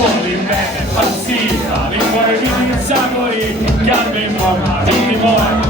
voli mene, pa si, ali moje vidi Zagori, kad bi mogla biti moja.